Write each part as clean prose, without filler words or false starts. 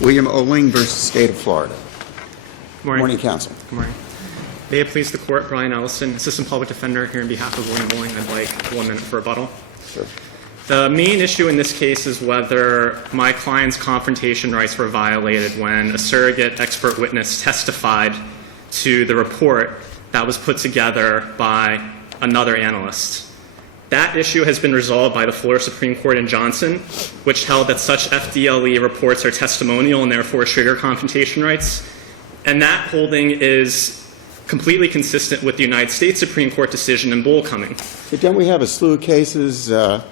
William Oehling versus State of Florida. Good morning. Morning, counsel. Good morning. May it please the court, Brian Ellison, Assistant Public Defender, here on behalf of William Oehling. I'd like 1 minute for rebuttal. Sure. The main issue in this case is whether my client's confrontation rights were violated when a surrogate expert witness testified to the report that was put together by another analyst. That issue has been resolved by the Florida Supreme Court in Johnson, which held that such FDLE reports are testimonial and therefore trigger confrontation rights. And that holding is completely consistent with the United States Supreme Court decision in Bullcoming. But don't we have a slew of cases that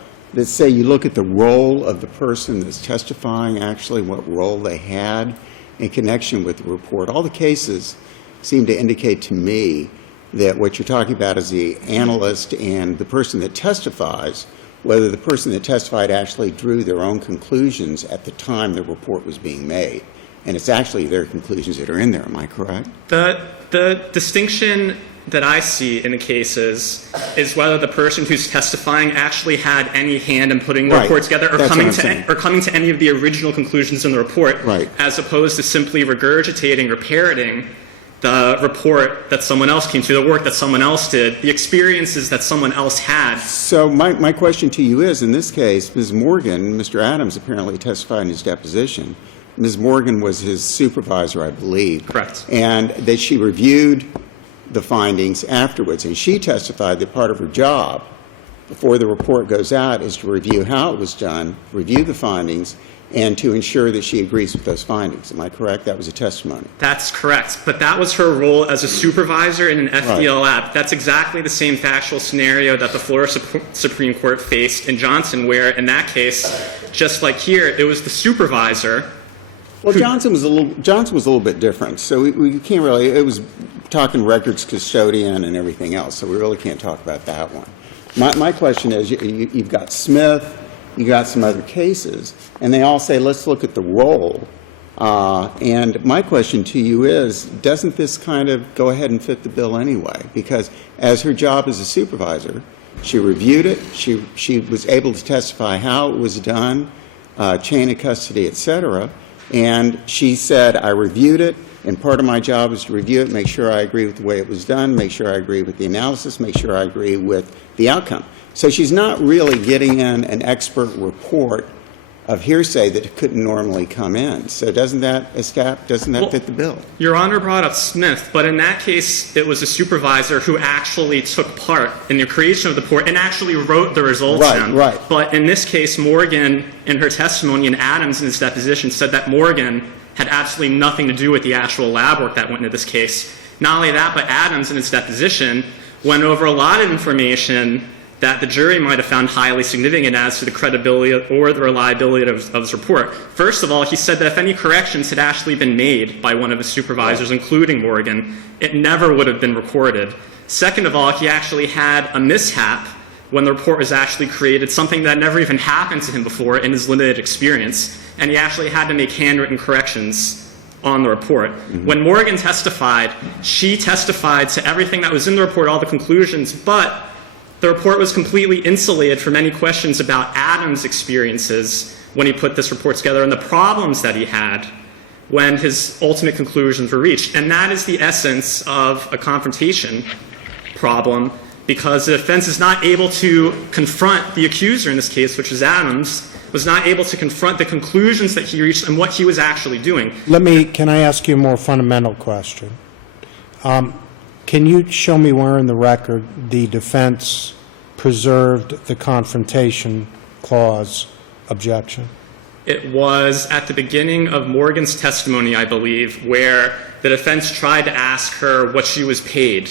say you look at the role of the person that's testifying, actually what role they had in connection with the report? All the cases seem to indicate to me that what you're talking about is the analyst and the person that testifies, whether the person that testified actually drew their own conclusions at the time the report was being made. And it's actually their conclusions that are in there. Am I correct? The distinction that I see in the cases is whether the person who's testifying actually had any hand in putting the report together or coming to any of the original conclusions in the report, as opposed to simply regurgitating or parroting the report that someone else came to, the work that someone else did, the experiences that someone else had. So my question to you is, in this case, Ms. Morgan, Mr. Adams apparently testified in his deposition. Ms. Morgan was his supervisor, I believe. Correct. And that she reviewed the findings afterwards. And she testified that part of her job before the report goes out is to review how it was done, review the findings, and to ensure that she agrees with those findings. Am I correct? That was a testimony. That's correct. But that was her role as a supervisor in an FDL lab. That's exactly the same factual scenario that the Florida Supreme Court faced in Johnson, where in that case, just like here, it was the supervisor. Well, Johnson was a little bit different. So we can't really, it was talking records custodian and everything else, so we really can't talk about that one. My question is, you've got Smith, you got some other cases, and they all say, let's look at the role. And my question to you is, doesn't this kind of go ahead and fit the bill anyway? Because as her job as a supervisor, she reviewed it, she was able to testify how it was done, chain of custody, et cetera, and she said, I reviewed it, and part of my job is to review it, make sure I agree with the way it was done, make sure I agree with the analysis, make sure I agree with the outcome. So she's not really getting in an expert report of hearsay that couldn't normally come in. So doesn't that fit the bill? Your Honor brought up Smith, but in that case, it was a supervisor who actually took part in the creation of the report and actually wrote the results down. Right. But in this case, Morgan, in her testimony, and Adams in his deposition, said that Morgan had absolutely nothing to do with the actual lab work that went into this case. Not only that, but Adams in his deposition went over a lot of information that the jury might have found highly significant as to the credibility or the reliability of his report. First of all, he said that if any corrections had actually been made by one of his supervisors, including Morgan, it never would have been recorded. Second of all, he actually had a mishap when the report was actually created, something that never even happened to him before in his limited experience, and he actually had to make handwritten corrections on the report. When Morgan testified, she testified to everything that was in the report, all the conclusions, but the report was completely insulated from any questions about Adams' experiences when he put this report together and the problems that he had when his ultimate conclusions were reached. And that is the essence of a confrontation problem, because the defense is not able to confront the accuser in this case, which is Adams, was not able to confront the conclusions that he reached and what he was actually doing. Can I ask you a more fundamental question? Can you show me where in the record the defense preserved the Confrontation Clause objection? It was at the beginning of Morgan's testimony, I believe, where the defense tried to ask her what she was paid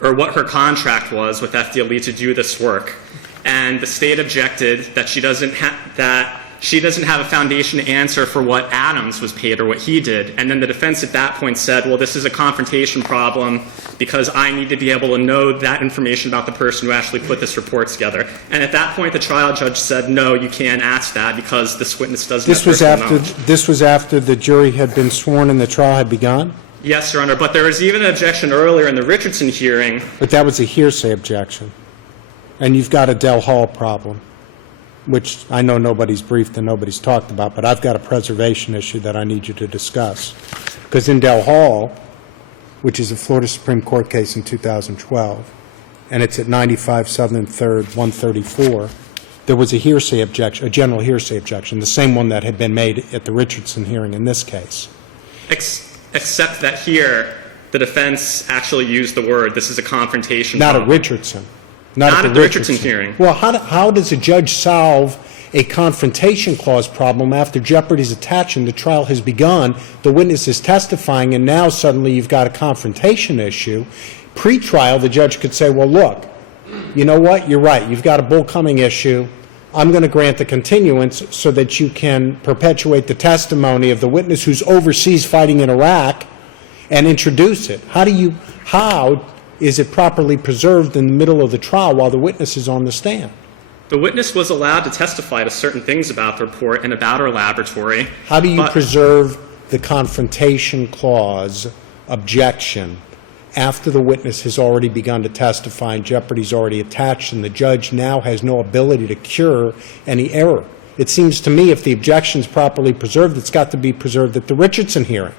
or what her contract was with FDLE to do this work. And the state objected that she doesn't have a foundation to answer for what Adams was paid or what he did. And then the defense at that point said, well, this is a confrontation problem because I need to be able to know that information about the person who actually put this report together. And at that point, the trial judge said, no, you can't ask that because this witness doesn't have personal knowledge. This was after the jury had been sworn and the trial had begun? Yes, Your Honor, but there was even an objection earlier in the Richardson hearing. But that was a hearsay objection. And you've got a Del Hall problem. which I know nobody's briefed and nobody's talked about, but I've got a preservation issue that I need you to discuss. Because in Del Hall, which is a Florida Supreme Court case in 2012, and it's at 95 Southern 3rd, 134, there was a hearsay objection, a general hearsay objection, the same one that had been made at the Richardson hearing in this case. Except that here, the defense actually used the word, this is a confrontation. Not problem. at Richardson. Not at the Richardson hearing. Well, how does a judge solve a confrontation clause problem after jeopardy is attached and the trial has begun, the witness is testifying, and now suddenly you've got a confrontation issue? Pre-trial, the judge could say, well, look, you know what, you're right, you've got a Bull Cumming issue. I'm going to grant the continuance so that you can perpetuate the testimony of the witness who's overseas fighting in Iraq and introduce it. How is it properly preserved in the middle of the trial while the witness is on the stand? The witness was allowed to testify to certain things about the report and about her laboratory. How do you preserve the confrontation clause objection after the witness has already begun to testify and jeopardy's already attached and the judge now has no ability to cure any error? It seems to me if the objection's properly preserved, it's got to be preserved at the Richardson hearing,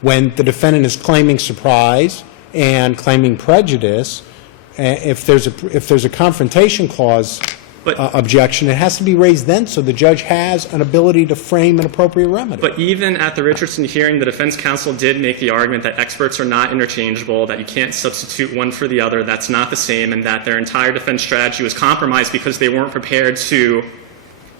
when the defendant is claiming surprise and claiming prejudice. If there's a confrontation clause objection, it has to be raised then so the judge has an ability to frame an appropriate remedy. But even at the Richardson hearing, the defense counsel did make the argument that experts are not interchangeable, that you can't substitute one for the other, that's not the same, and that their entire defense strategy was compromised because they weren't prepared to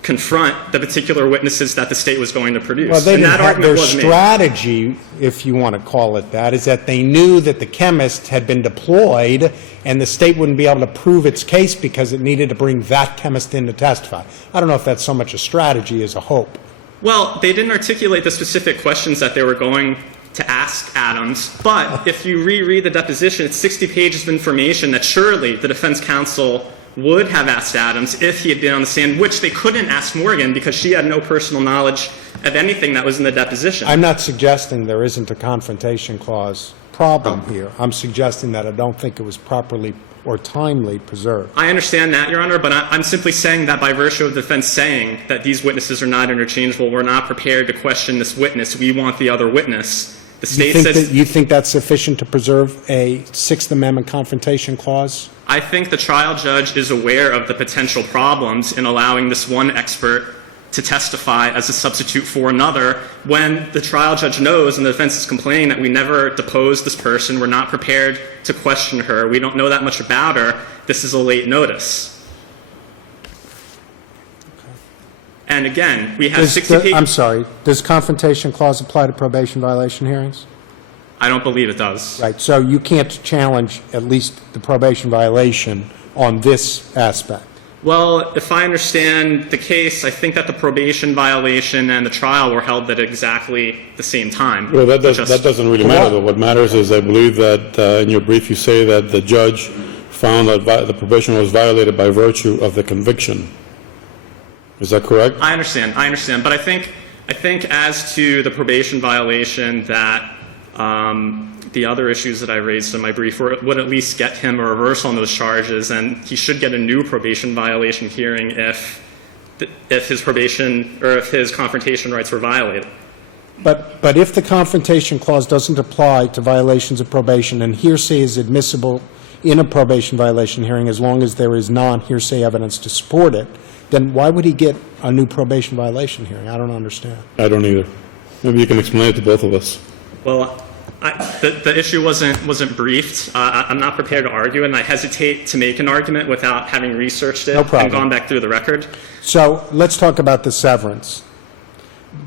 confront the particular witnesses that the state was going to produce. Well, they and didn't that have argument their was made. strategy, if you want to call it that, is that they knew that the chemist had been deployed and the state wouldn't be able to prove its case because it needed to bring that chemist in to testify. I don't know if that's so much a strategy as a hope. Well, they didn't articulate the specific questions that they were going to ask Adams, but if you reread the deposition, it's 60 pages of information that surely the defense counsel would have asked Adams if he had been on the stand, which they couldn't ask Morgan because she had no personal knowledge of anything that was in the deposition. I'm not suggesting there isn't a confrontation clause problem here. I'm suggesting that I don't think it was properly or timely preserved. I understand that, Your Honor, but I'm simply saying that by virtue of the defense saying that these witnesses are not interchangeable, we're not prepared to question this witness. We want the other witness. The state says... You think that's sufficient to preserve a Sixth Amendment confrontation clause? I think the trial judge is aware of the potential problems in allowing this one expert to testify as a substitute for another when the trial judge knows and the defense is complaining that we never deposed this person, we're not prepared to question her, we don't know that much about her, this is a late notice. And again, we have 60 pages... I'm sorry. Does confrontation clause apply to probation violation hearings? I don't believe it does. Right. So you can't challenge at least the probation violation on this aspect. Well, if I understand the case, I think that the probation violation and the trial were held at exactly the same time. Well, that doesn't really matter, though. What matters is I believe that in your brief you say that the judge found that the probation was violated by virtue of the conviction. Is that correct? I understand. But I think as to the probation violation that the other issues that I raised in my brief would at least get him a reversal on those charges, and he should get a new probation violation hearing if his probation or if his confrontation rights were violated. But if the confrontation clause doesn't apply to violations of probation and hearsay is admissible in a probation violation hearing as long as there is non-hearsay evidence to support it, then why would he get a new probation violation hearing? I don't understand. I don't either. Maybe you can explain it to both of us. Well, the issue wasn't briefed. I'm not prepared to argue, and I hesitate to make an argument without having researched it and gone back through the record. So let's talk about the severance.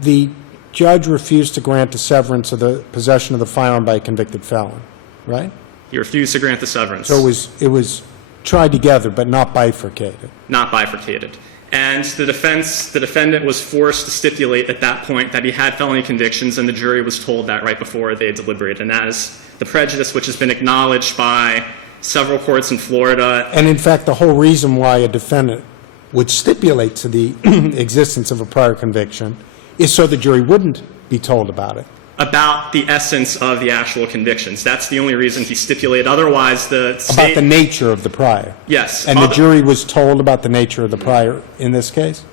The judge refused to grant a severance of the possession of the firearm by a convicted felon, right? He refused to grant the severance. So it was tried together but not bifurcated. Not bifurcated. And the defendant was forced to stipulate at that point that he had felony convictions, and the jury was told that right before they deliberated. And as the prejudice, which has been acknowledged by several courts in Florida. And in fact, the whole reason why a defendant would stipulate to the existence of a prior conviction is so the jury wouldn't be told about it. about the essence of the actual convictions. That's the only reason he stipulated. Otherwise, the state... About the nature of the prior? Yes. And the jury was told about the nature of the prior in this case?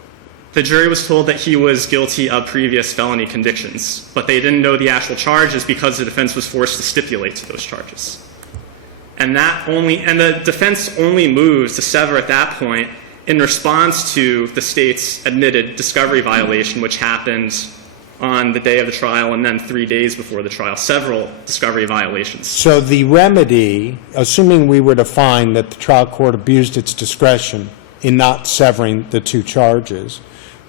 The jury was told that he was guilty of previous felony convictions, but they didn't know the actual charges because the defense was forced to stipulate to those charges. And the defense only moves to sever at that point in response to the state's admitted discovery violation, which happened on the day of the trial and then 3 days before the trial, several discovery violations. So the remedy, assuming we were to find that the trial court abused its discretion in not severing the two charges,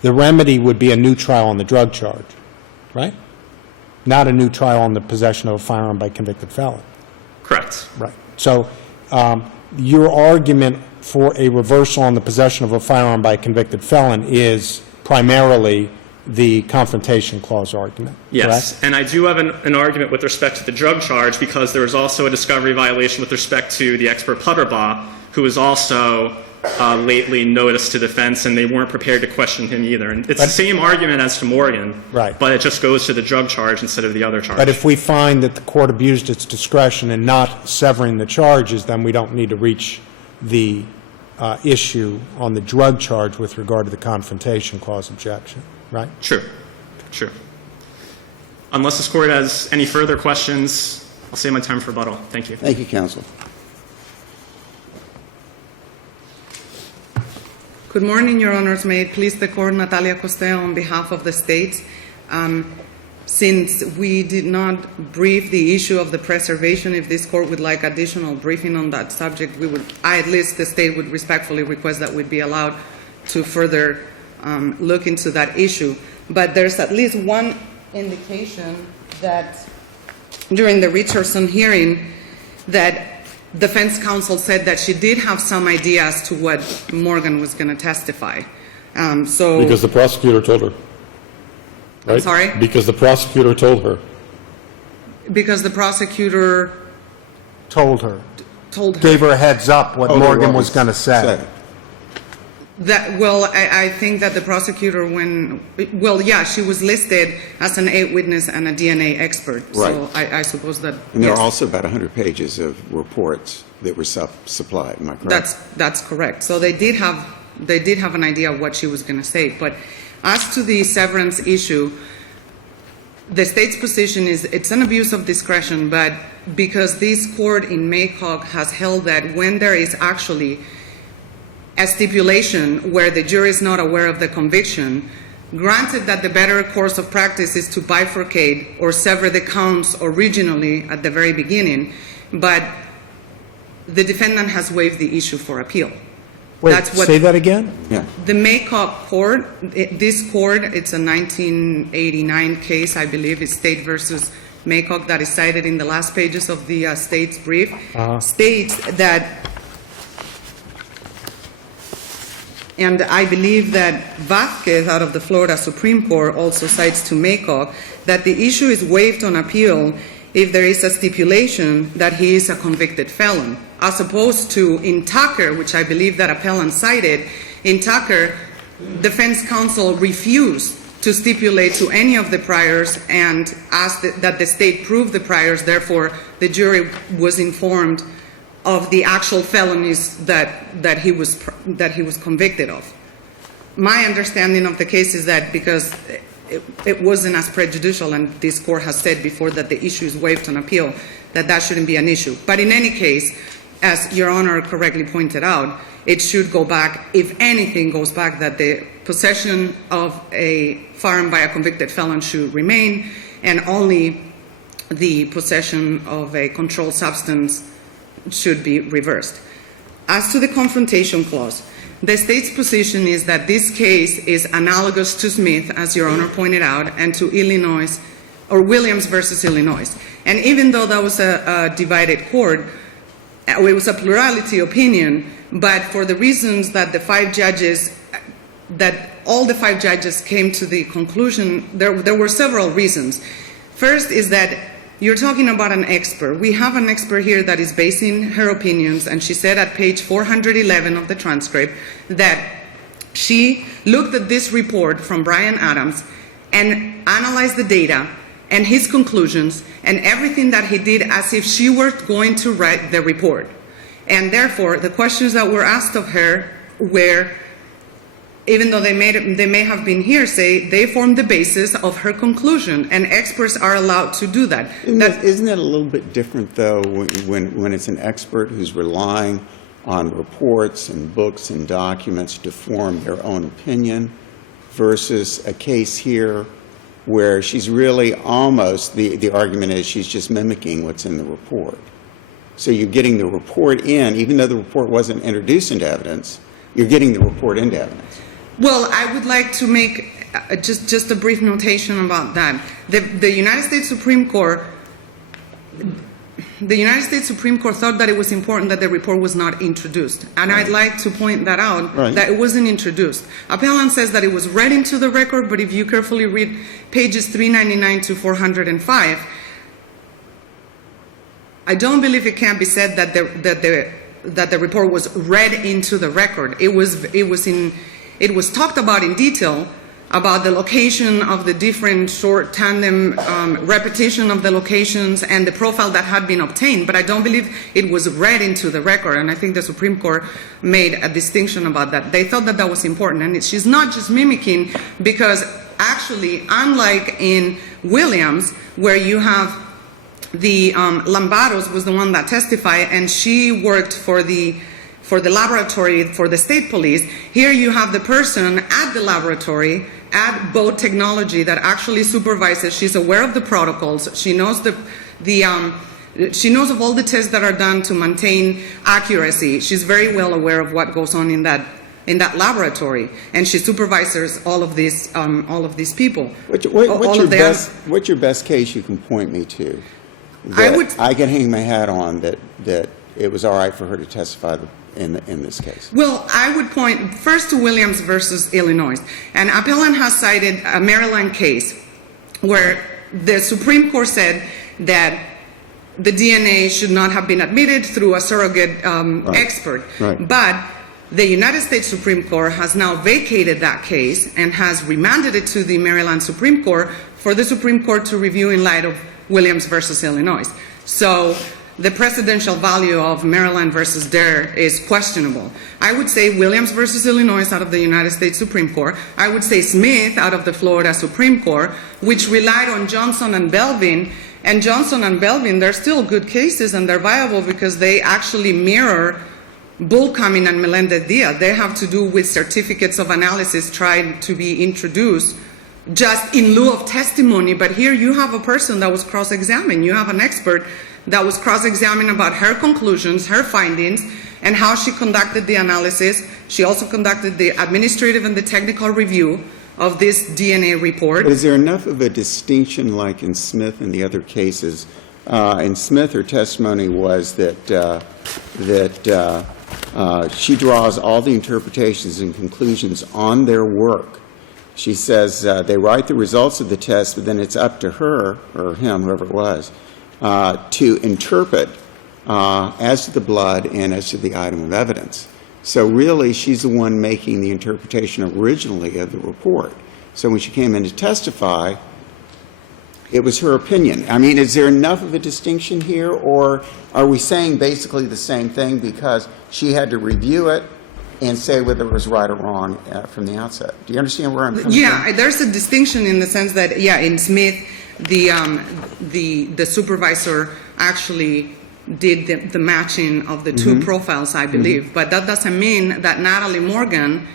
the remedy would be a new trial on the drug charge, right? Not a new trial on the possession of a firearm by convicted felon. Correct. Right. So your argument for a reversal on the possession of a firearm by a convicted felon is primarily the Confrontation Clause argument, Yes, correct? and I do have an argument with respect to the drug charge because there was also a discovery violation with respect to the expert Putterbaugh, who was also lately noticed to defense, and they weren't prepared to question him either. And it's the same argument as to Morgan, Right. but it just goes to the drug charge instead of the other charge. But if we find that the court abused its discretion in not severing the charges, then we don't need to reach the issue on the drug charge with regard to the Confrontation Clause objection, right? True. Unless this court has any further questions, I'll save my time for rebuttal. Thank you. Thank you, counsel. Good morning, Your Honors. May it please the Court, Natalia Costeo on behalf of the state. Since we did not brief the issue of the preservation, if this Court would like additional briefing on that subject, at least the state would respectfully request that we'd be allowed to further look into that issue. But there's at least one indication that during the Richardson hearing that defense counsel said that she did have some idea as to what Morgan was going to testify. Because the prosecutor told her. Right? I'm sorry? Because the prosecutor told her. Because the prosecutor Told her. told her. Gave her a heads up what Told her Morgan what was going to say. I think that the prosecutor, she was listed as an aid witness and a DNA expert. So I suppose that. And there yes, are also about 100 pages of reports that were supplied, am I correct? That's correct. So they did have an idea of what she was going to say. But as to the severance issue, the state's position is it's an abuse of discretion, but because this court in Maycock has held that when there is actually a stipulation where the jury is not aware of the conviction, granted that the better course of practice is to bifurcate or sever the counts originally at the very beginning, but the defendant has waived the issue for appeal. Wait, say that again? Yeah. The Maycock court, this court, it's a 1989 case, I believe, it's State versus Maycock that is cited in the last pages of the state's brief, states that, and I believe that Vasquez out of the Florida Supreme Court also cites to Maycock that the issue is waived on appeal if there is a stipulation that he is a convicted felon, as opposed to in Tucker, which I believe that appellant cited. In Tucker, defense counsel refused to stipulate to any of the priors and asked that the state prove the priors. Therefore, the jury was informed of the actual felonies that he was convicted of. My understanding of the case is that because it wasn't as prejudicial, and this court has said before that the issue is waived on appeal, that shouldn't be an issue. But in any case, as Your Honor correctly pointed out, it should go back, if anything goes back, that the possession of a firearm by a convicted felon should remain, and only the possession of a controlled substance should be reversed. As to the Confrontation Clause, the state's position is that this case is analogous to Smith, as Your Honor pointed out, and to Illinois, or Williams versus Illinois. And even though that was a divided court, it was a plurality opinion, but for the reasons that all the five judges came to the conclusion, there were several reasons. First is that you're talking about an expert. We have an expert here that is basing her opinions, and she said at page 411 of the transcript that she looked at this report from Brian Adams and analyzed the data and his conclusions and everything that he did as if she were going to write the report. And therefore, the questions that were asked of her were, even though they may have been hearsay, they formed the basis of her conclusion, and experts are allowed to do that. Isn't that a little bit different, though, when it's an expert who's relying on reports and books and documents to form their own opinion versus a case here where she's really almost, the argument is she's just mimicking what's in the report. So you're getting the report in, even though the report wasn't introduced into evidence, you're getting the report into evidence. Well, I would like to make just a brief notation about that. The United States Supreme Court thought that it was important that the report was not introduced. And I'd like to point that out, that it wasn't introduced. Appellant says that it was read into the record, but if you carefully read pages 399 to 405, I don't believe it can be said that the report was read into the record. It was talked about in detail, about the location of the different short tandem, repetition of the locations and the profile that had been obtained, but I don't believe it was read into the record, and I think the Supreme Court made a distinction about that. They thought that that was important, and she's not just mimicking, because actually, unlike in Williams, where you have the Lambados was the one that testified, and she worked for the laboratory for the state police. Here you have the person at the laboratory, at boat technology, that actually supervises. She's aware of the protocols. She knows she knows of all the tests that are done to maintain accuracy. She's very well aware of what goes on in that laboratory, and she supervises all of these people. What's your best case you can point me to that I can hang my hat on that it was all right for her to testify in this case? Well, I would point first to Williams versus Illinois. And appellant has cited a Maryland case where the Supreme Court said that the DNA should not have been admitted through a surrogate expert. Right. But the United States Supreme Court has now vacated that case and has remanded it to the Maryland Supreme Court for the Supreme Court to review in light of Williams versus Illinois. So the precedential value of Maryland versus Dare is questionable. I would say Williams versus Illinois out of the United States Supreme Court. I would say Smith out of the Florida Supreme Court, which relied on Johnson and Belvin. And Johnson and Belvin, they're still good cases, and they're viable because they actually mirror Bullcoming and Melendez-Diaz. They have to do with certificates of analysis trying to be introduced just in lieu of testimony. But here you have a person that was cross-examined. You have an expert that was cross-examined about her conclusions, her findings, and how she conducted the analysis. She also conducted the administrative and the technical review of this DNA report. But is there enough of a distinction, like in Smith and the other cases? In Smith, her testimony was that she draws all the interpretations and conclusions on their work. She says they write the results of the test, but then it's up to her, or him, whoever it was, to interpret as to the blood and as to the item of evidence. So really, she's the one making the interpretation originally of the report. So when she came in to testify, it was her opinion. I mean, is there enough of a distinction here, or are we saying basically the same thing because she had to review it and say whether it was right or wrong from the outset? Do you understand where I'm coming from? Yeah, there's a distinction in the sense that, yeah, in Smith, the supervisor actually did the matching of the two profiles, I believe. But that doesn't mean that Natalie Morgan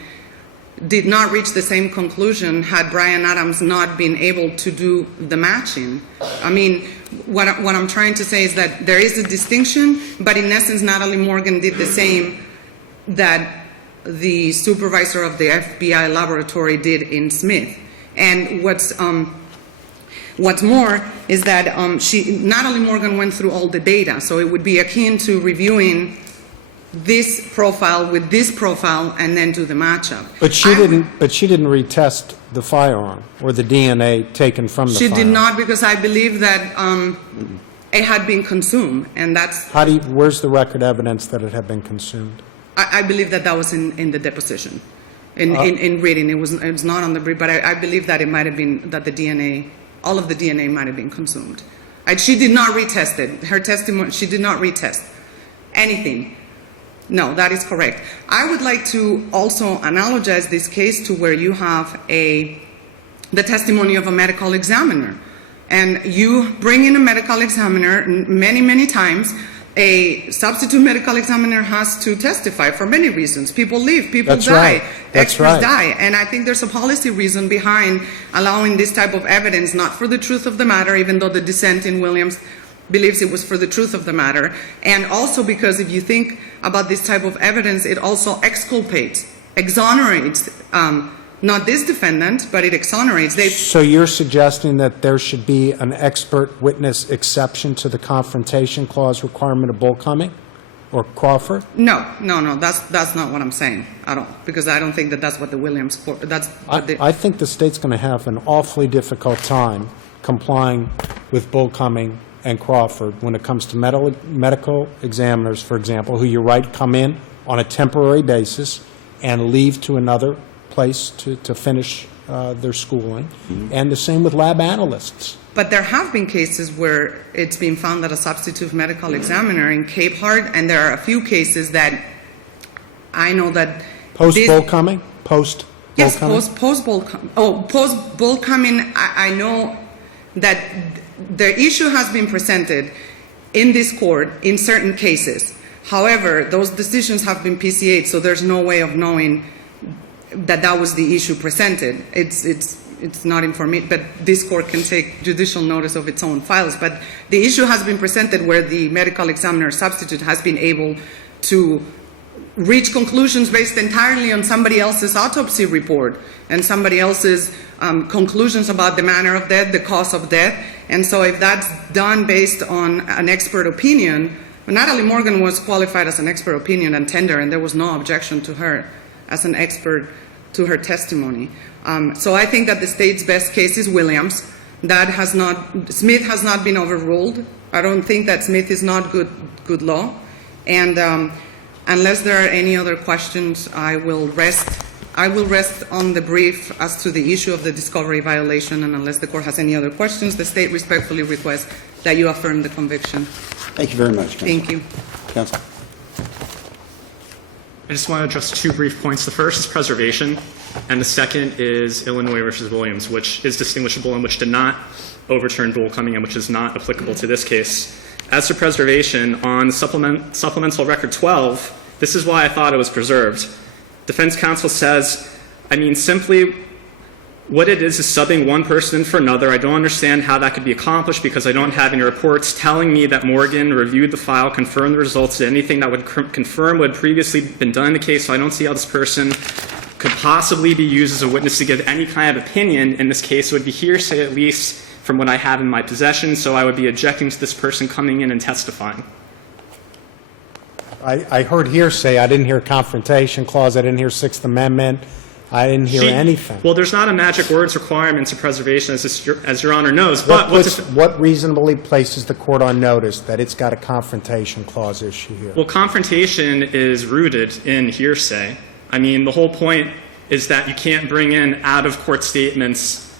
did not reach the same conclusion had Brian Adams not been able to do the matching. I mean, what I'm trying to say is that there is a distinction, but in essence, Natalie Morgan did the same that the supervisor of the FBI laboratory did in Smith. And what's more is that Natalie Morgan went through all the data, so it would be akin to reviewing this profile with this profile and then do the matchup. But she didn't retest the firearm or the DNA taken from the firearm. She did not, because I believe that it had been consumed, and that's. Where's the record evidence that it had been consumed? I believe that was in the deposition, in reading. It was not on the brief, but I believe that it might have been that the DNA all of the DNA might have been consumed. She did not retest it. Her testimony, she did not retest anything. No, that is correct. I would like to also analogize this case to where you have the testimony of a medical examiner. And you bring in a medical examiner many, many times. A substitute medical examiner has to testify for many reasons. People leave, people That's die, right. That's experts right. die. And I think there's a policy reason behind allowing this type of evidence, not for the truth of the matter, even though the dissent in Williams believes it was for the truth of the matter. And also because if you think about this type of evidence, it also exculpates, exonerates, not this defendant, but it exonerates. So you're suggesting that there should be an expert witness exception to the Confrontation Clause requirement of Bullcoming or Crawford? No, that's not what I'm saying at all, because I don't think that that's what the Williams court, that's what the, I think the state's going to have an awfully difficult time complying with Bullcoming and Crawford when it comes to medical examiners, for example, who you're right, come in on a temporary basis and leave to another place to finish their schooling, and the same with lab analysts. But there have been cases where it's been found that a substitute medical examiner in Cape Heart, and there are a few cases that I know that Post-Bullcoming? Yes, post-Bullcoming, I know that the issue has been presented in this court in certain cases. However, those decisions have been PCA'd, so there's no way of knowing that that was the issue presented. It's not information, but this court can take judicial notice of its own files. But the issue has been presented where the medical examiner substitute has been able to reach conclusions based entirely on somebody else's autopsy report and somebody else's conclusions about the manner of death, the cause of death. And so if that's done based on an expert opinion, Natalie Morgan was qualified as an expert opinion and tender, and there was no objection to her as an expert to her testimony. So I think that the state's best case is Williams. Smith has not been overruled. I don't think that Smith is not good law. And unless there are any other questions, I will rest on the brief as to the issue of the discovery violation, and unless the court has any other questions, the state respectfully requests that you affirm the conviction. Thank you very much, Counsel. Thank you. Counsel. I just want to address 2 brief points. The first is preservation, and the second is Illinois versus Williams, which is distinguishable and which did not overturn Bullcoming and which is not applicable to this case. As to preservation, on supplemental record 12, this is why I thought it was preserved. Defense counsel says, simply what it is subbing one person in for another. I don't understand how that could be accomplished because I don't have any reports telling me that Morgan reviewed the file, confirmed the results, anything that would confirm what had previously been done in the case, so I don't see how this person could possibly be used as a witness to give any kind of opinion in this case. It would be hearsay, at least from what I have in my possession, so I would be objecting to this person coming in and testifying. I heard hearsay. I didn't hear Confrontation Clause. I didn't hear Sixth Amendment. I didn't hear anything. Well, there's not a magic words requirement to preservation, as Your Honor knows. What reasonably places the court on notice that it's got a Confrontation Clause issue here? Well, confrontation is rooted in hearsay. The whole point is that you can't bring in out-of-court statements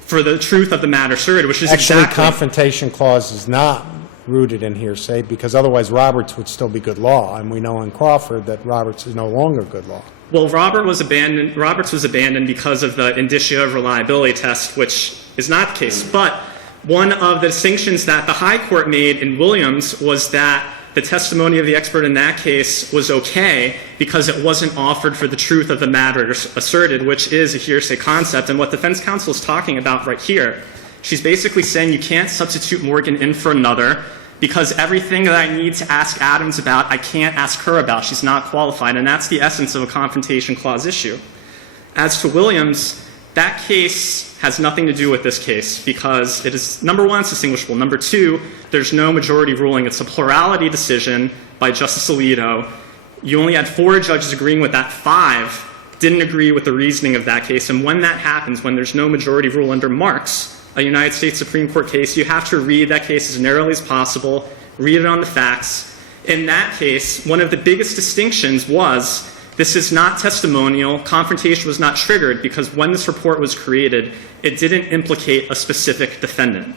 for the truth of the matter asserted, which is Actually, Confrontation Clause is not rooted in hearsay, because otherwise Roberts would still be good law, and we know in Crawford that Roberts is no longer good law. Well, Roberts was abandoned because of the indicia of reliability test, which is not the case. But one of the distinctions that the High Court made in Williams was that the testimony of the expert in that case was okay because it wasn't offered for the truth of the matter asserted, which is a hearsay concept. And what defense counsel is talking about right here, she's basically saying you can't substitute Morgan in for another because everything that I need to ask Adams about, I can't ask her about. She's not qualified, and that's the essence of a Confrontation Clause issue. As to Williams, that case has nothing to do with this case because it is, number one, it's distinguishable. Number two, there's no majority ruling. It's a plurality decision by Justice Alito. You only had 4 judges agreeing with that. 5 didn't agree with the reasoning of that case. And when that happens, when there's no majority rule under Marks, a United States Supreme Court case, you have to read that case as narrowly as possible, read it on the facts. In that case, one of the biggest distinctions was This is not testimonial. Confrontation was not triggered because when this report was created, it didn't implicate a specific defendant.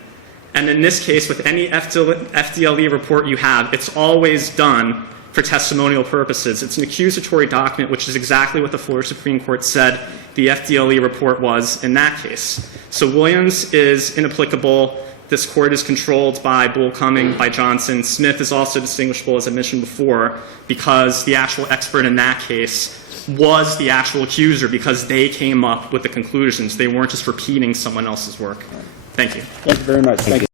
And in this case, with any FDLE report you have, it's always done for testimonial purposes. It's an accusatory document, which is exactly what the Florida Supreme Court said the FDLE report was in that case. So Williams is inapplicable. This court is controlled by Bullcoming, by Johnson. Smith is also distinguishable, as I mentioned before, because the actual expert in that case was the actual accuser because they came up with the conclusions. They weren't just repeating someone else's work. Thank you. Thank you very much. Thank you.